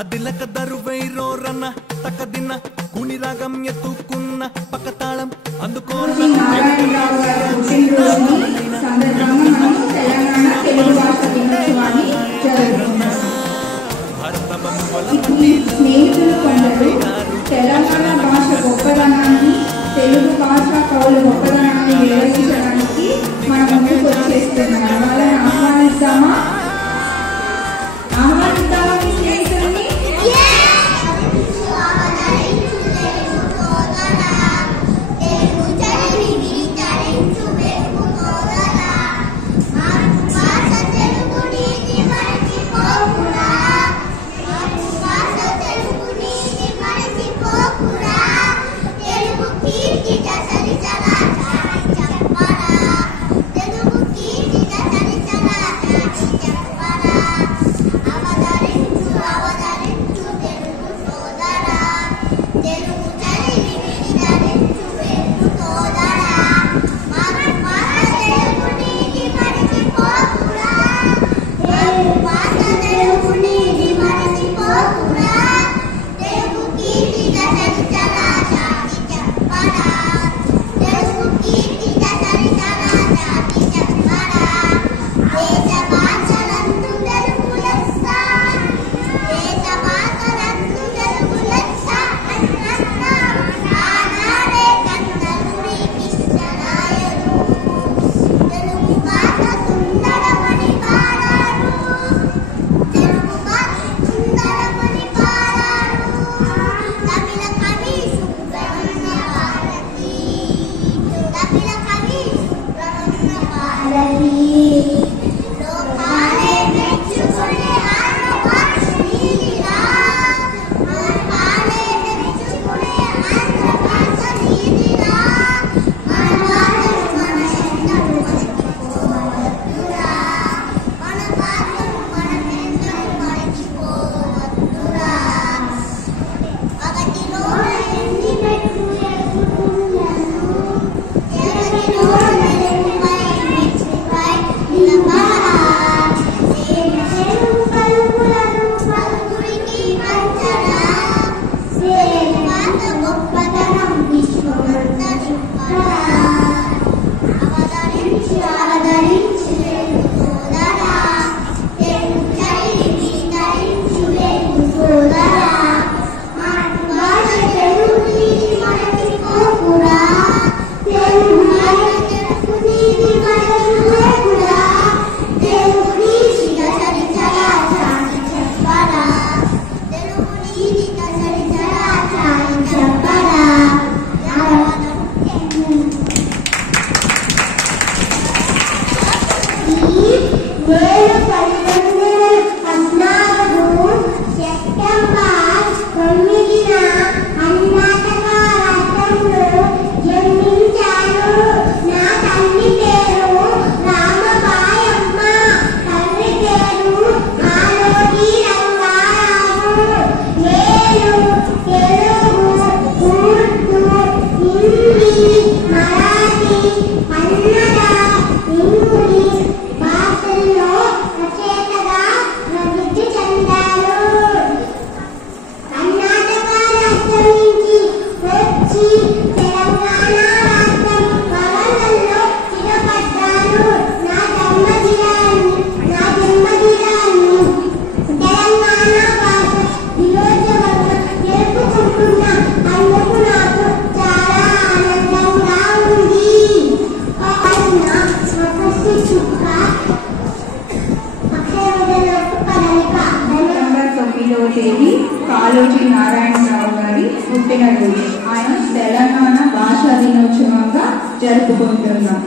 అదిలక దరువైరో రన్న తక్కదిన్న కుని రాగం ఎత్తుకున్న పక్కతాళం అందుకోన నారాయణరావు గారి పుట్టినరోజు సందర్భంగా మనం తెలంగాణ తెలుగు భాష దినోత్సవాన్ని జరుపుకుంటున్నాం. స్నేహితులు కొందరు తెలంగాణ భాష గొప్పదనాన్ని, తెలుగు భాష కవుల గొప్పదనాన్ని వివరించడానికి మన ముందుకు వచ్చేస్తున్నారు. వాళ్ళని ఆహ్వానిద్దామా మీ స్నేహితుల్ని? కాళోజీ నారాయణరావు గారి పుట్టినరోజు. ఆయన తెలంగాణ భాషా దినోత్సవంగా జరుపుకుంటున్నాం.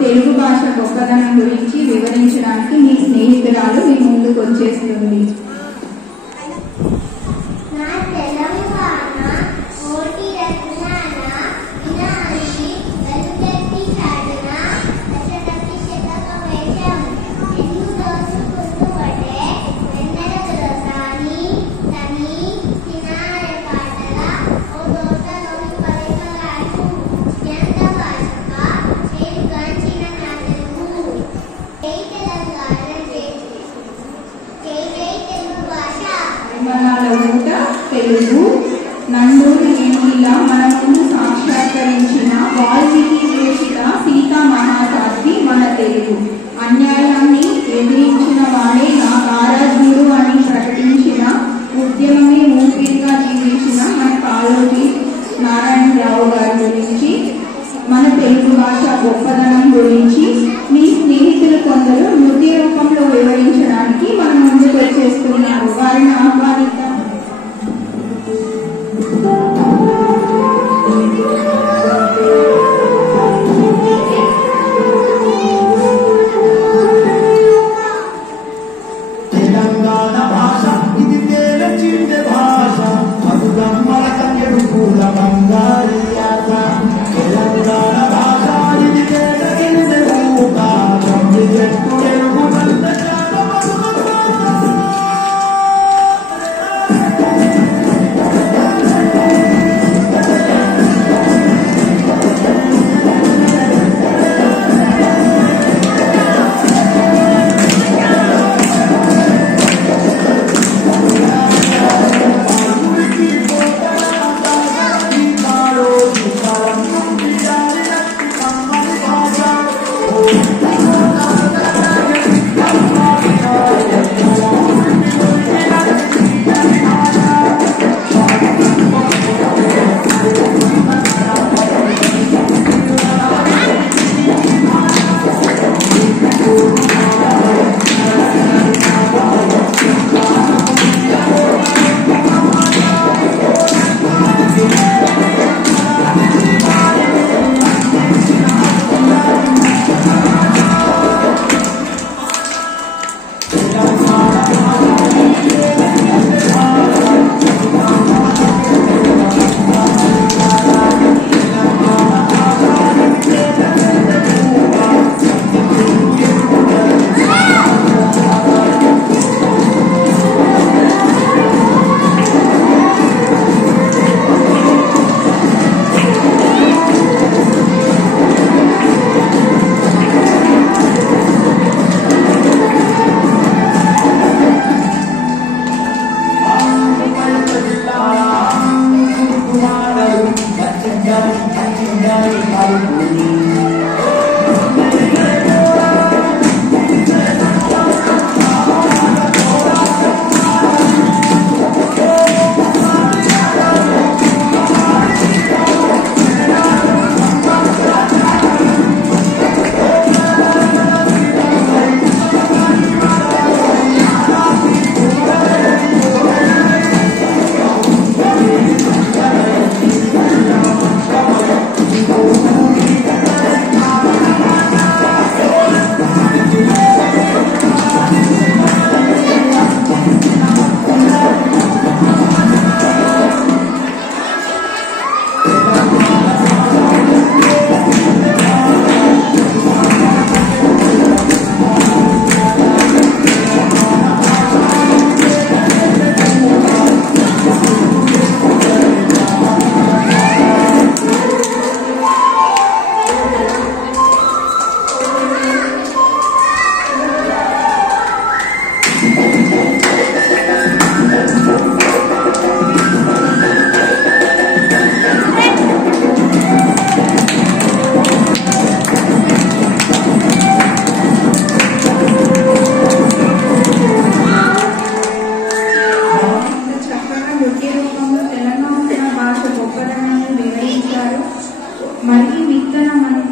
తెలుగు భాష గొప్పదనం గురించి వివరించడానికి మీ స్నేహితురాలు మీ ముందుకు వచ్చేస్తుంది. Jai తెలుగు నందూరి వేణిలా మన ముందు సాక్షాత్కరించిన వాల్మీకి విరచిత సీతా మహాకావ్యం మన తెలుగు. అన్యాయాన్ని ఎదిరించిన వాడే నాకు ఆరాధ్యుడు అని ప్రకటించిన, ఉద్యమమే ఊపిరిగా జీవించిన మన కాళోజీ నారాయణరావు గారి గురించి, మన తెలుగు భాష గొప్పదనం గురించి మీ స్నేహితులు కొందరు నృత్య రూపంలో వివరించడానికి మన ముందుకు వచ్చేస్తున్నారు. వారిని ఆహ్వానిద్దాం. తెలంగాణ భాష ఇది తేల చిన్న భాష, మధురమ్మల కన్యరుకుల బంగారి యాస. తెలంగాణ భాష ఇది తేల చిన్న ఊట, తొమ్మిది చెట్టు ఎరుగు నల్ల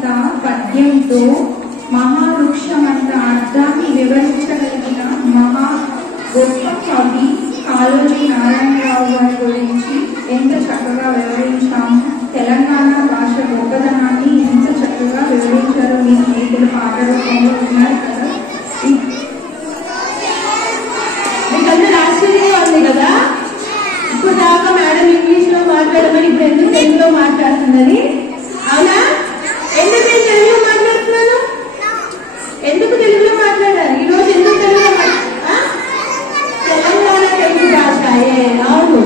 చాల పద్యంతో మహావృక్షమంత అర్థాన్ని వివరించగలిగిన మహా గొప్ప కవి కాళోజీ నారాయణరావు గారి గురించి ఎంత చక్కగా వివరించాము. తెలంగాణ భాష గొప్పదనాన్ని ఎంత చక్కగా వివరించారు మీ స్నేహితులు పాట రూపంలో ఉన్నారు కదా. మీకందరూ ఆశ్చర్యంగా ఉంది కదా, ఇప్పుడు దాకా మేడం ఇంగ్లీష్ లో మాట్లాడమని ఇప్పుడు ఎందుకు తెలుగులో మాట్లాడుతున్నది? అవునా? ఎందుకు నేను తెలుగులో మాట్లాడుతున్నాను? ఎందుకు తెలుగులో మాట్లాడాలి? ఈరోజు ఎందుకు తెలుగులో తెలంగాణ తెలుగు భాష అవును.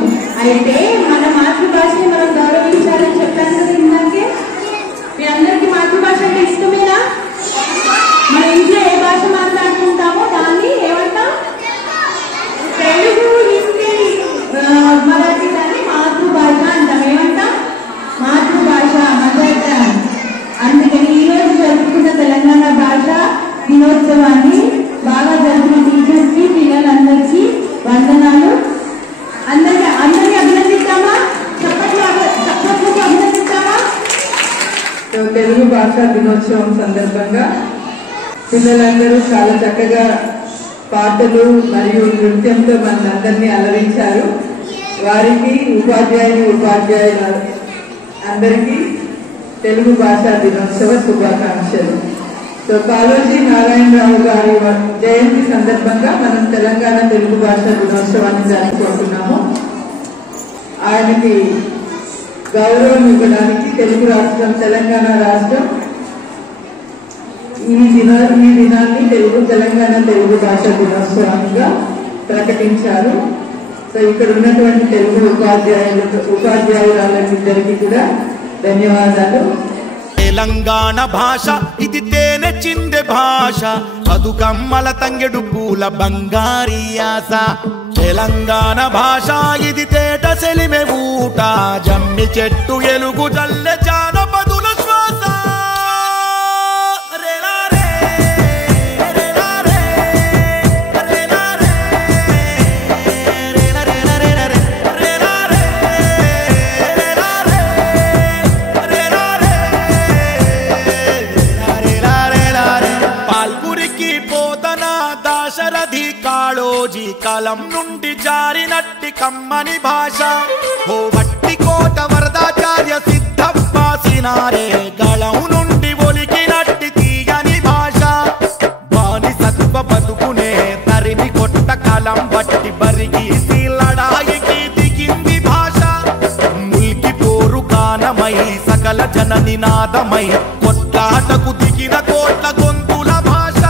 అయితే మన మాతృభాషని మనం గౌరవించాలని చెప్పాను కదా ఇందాకే. మీ అందరికీ మాతృభాష అంటే ఇష్టమేనా? మన ఇంట్లో ఏ భాష మాట్లాడుకుంటామో దాన్ని ఏమంటాం? తెలుగు, హిందీ, మరాఠీ భాషా దినోత్సవం సందర్భంగా పిల్లలందరూ చాలా చక్కగా పాటలు మరియు నృత్యంతో మనందరినీ అలరించారు. వారికి ఉపాధ్యాయులు అందరికీ తెలుగు భాషా దినోత్సవ శుభాకాంక్షలు. సో కాళోజీ నారాయణరావు గారి జయంతి సందర్భంగా మనం తెలంగాణ తెలుగు భాషా దినోత్సవాన్ని జరుపుకుంటున్నాము. ఆయనకి గౌరవం ఇవ్వడానికి తెలుగు రాష్ట్రం తెలంగాణ రాష్ట్రం ఈ దినాన్ని తెలంగాణ తెలుగు భాషా దినోత్సవంగా ప్రకటించారు. సో ఇక్కడ ఉన్నటువంటి తెలుగు ఉపాధ్యాయురాళ్ళకిద్దరికి కూడా ధన్యవాదాలు. తెలంగాణ భాష ఇది తేనె చిందె భాష, బతుకమ్మల తంగెడు పూల బంగారి ఆశ. తెలంగాణ భాష ఇది తేట సెలిమె ఊట, జమ్మి చెట్టు ఎలుగు జల్లె జానపదుల శ్వాస. కాళోజీ కాలం నుండి జారినట్టి కమ్మని భాష, ఓ వట్టి కోట వరదాచార్య సిద్ధప్పాసినారే గళం నుండి ఒలికినట్టి తీయని భాష. బానిసత్వ బతుకునే తరిమి కొట్ట కాలం బట్టి బరిగీసి లడాయికి దిగింది భాష. ముల్కి పోరు గానమై సకల జన నినాదమై కొట్లాటకు దిగిన కోట్ల గొంతుల భాష.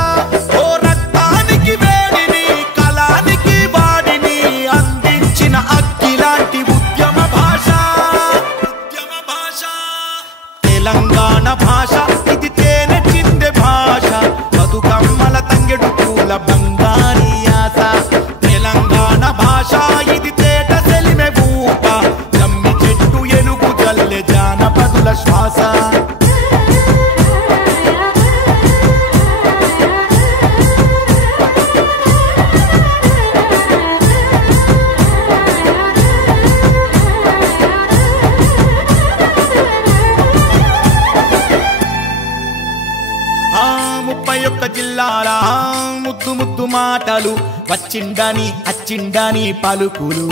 ఓ రక్తానికి వేడిని కళానికి వాడిని అందించిన అగ్గిలాంటి ఉద్యమ భాష. తెలంగాణ భాష ఇది తేనె చిందె భాష, బతుకమ్మల తంగెడు పూల బంగారి ఆశ. తెలంగాణ భాష ఇది తేట సెలిమె ఊట, జమ్మి చెట్టు ఎలుగు జల్లె జానపదుల శ్వాస. జిల్లాల ముద్దు ముద్దు మాటలు, వచ్చిండని అచ్చిండని పలుకులు,